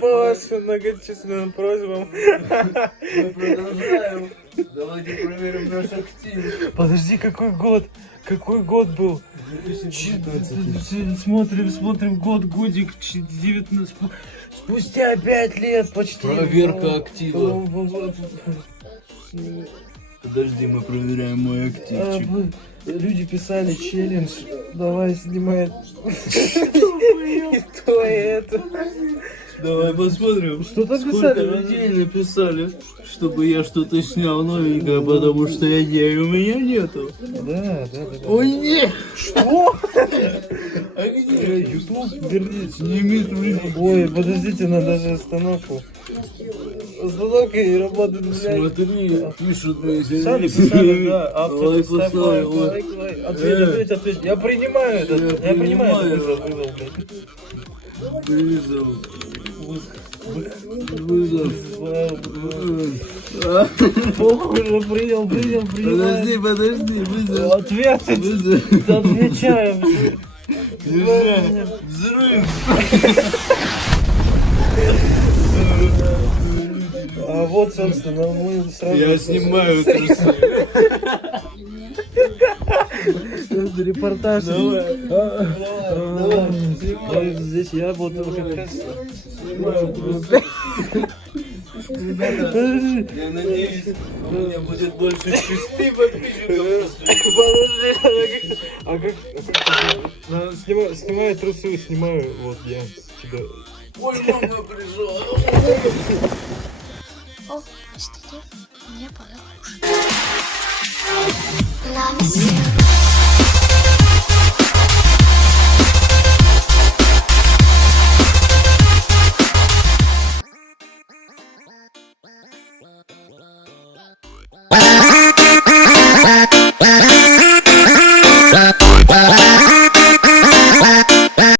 По вашим многочисленным просьбам. Мы продолжаем. Давайте проверим наш актив. Подожди, какой год? Какой год был? 2015. Смотрим, годик 19. Спустя 5 лет почти. Проверка актива. Подожди, мы проверяем мой активчик. Люди писали челлендж, давай снимай. И то, и это. Давай посмотрим. Что-то Сколько писали. людей написали, чтобы я что-то снял новенькое, потому что идей у меня нету. Да. Ой, нет! Что? А где? Ютуб, вернись. Сними трусики. Ой, подождите, надо же остановку. Остановка и работает, блядь. Смотри, пишут мои Сами писали, да. Автор, Лайк ставь поставил, лайк, вот. лайк. Ответь. Я принимаю это. Я принимаю этот вызов, блядь. Вызов. Вызов. Похоже, принял. Подожди, вызов. Ответить. Вызов. Отвечаем. Держи. Взрыв. А вот, собственно, мы сразу... Я снимаю трусы. Репортаж. Давай. Давай. Здесь я вот как раз... Снимаю трусы. Ребята, я надеюсь, у меня будет больше 6 подписчиков. А как снимаю трусы, снимаю, вот я тебя... Ой, мама пришла. О, простите, мне пора кушать. На веселье.